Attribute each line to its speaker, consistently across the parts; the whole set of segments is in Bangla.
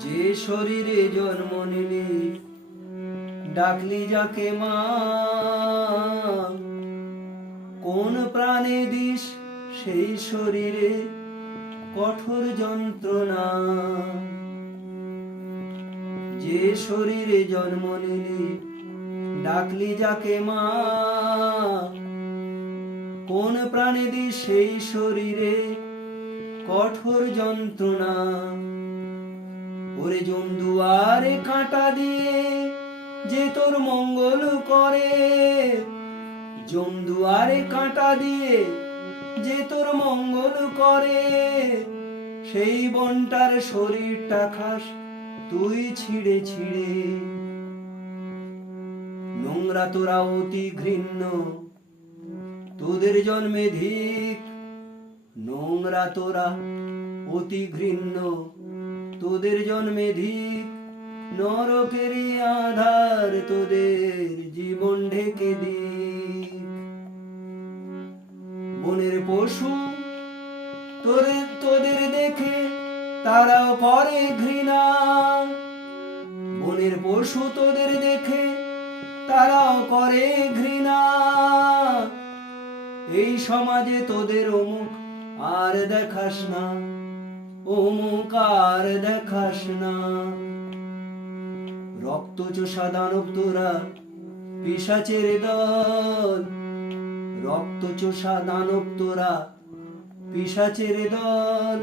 Speaker 1: যে শরীরে জন্ম নিলি, ডাকলি যাকে মা। কোন প্রাণে দিস সেই শরীরে কঠোর যন্ত্রণা। যে শরীরে জন্ম নিলি, ডাকলি যাকে মা। কোন প্রাণে দিস সেই শরীরে কঠোর যন্ত্রণা। ওরে জমদুয়ারে কাঁটা দিয়ে যে তোর মঙ্গল করে। জমদুয়ারে কাঁটা দিয়ে যে তোর মঙ্গল করে। সেই বনটার শরীরটা খাস, তুই ছিঁড়ে ছিঁড়ে। নোংরা তোরা অতি ঘৃণ্য, তোদের জন্মে ধিক। নোংরা তোরা অতি ঘৃণ্য। তোদের জন্মে ধিক, নরকেরই আধার তোদের জীবন ঢেকে দিক। বনের পশু তোদের তোদের দেখে তারাও করে ঘৃণা। বনের পশু তোদের দেখে তারাও করে ঘৃণা। এই সমাজে তোদের অমুক আর দেখাস না। অমুক আর দেখাস না। রক্ত চোষা দানব তোরা পিসাচের দল। রক্ত চোষা দানব তোরা পিসাচের দল।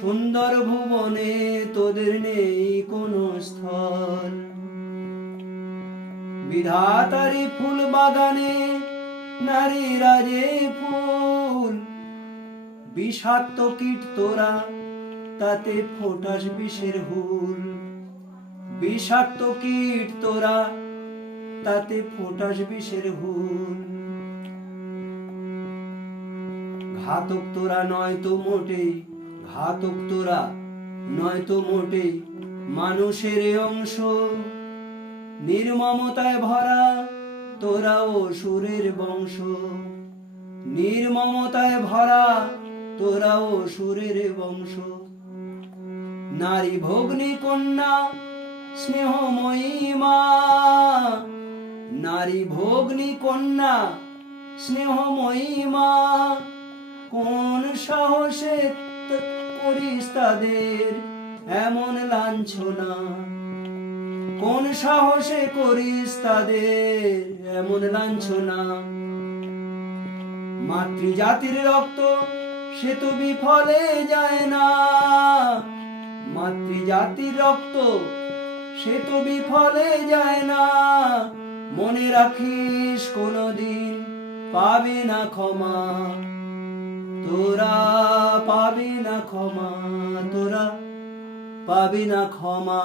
Speaker 1: সুন্দর ভুবনে তোদের নেই কোনো স্থল। বিধাতারি ফুল বাগানে নারী রাজে ফুল। বিষাক্ত কীট তোরা, তাতে ফোটাস বিষের হুল। বিষাক্ত কীট তোরা, তাতে ফোটাস বিষের হুল। ঘাতক তোরা নয় তো মোটেই, ঘাতক তোরা নয় তো মোটেই মানুষের অংশ। নির্মমতায় ভরা তোরা সুরের বংশ। নির্মমতায় ভরা তোরা সুরের বংশ। নারী ভগ্নী কন্যা, স্নেহময়ী মা। নারী ভগ্নী কন্যা, স্নেহময়ী মা। কোন সাহসে করিস তাদের এমন লাঞ্ছনা? কোন সাহসে করিস তাদের এমন লাঞ্ছনা? মাতৃজাতির রক্ত সে তো বিফলে যায় না। মাতৃজাতির রক্ত, সে তো বিফলে যায় না। মনে রাখিস কোনদিন পাবি না ক্ষমা, তোরা পাবি না ক্ষমা, তোরা পাবি না ক্ষমা।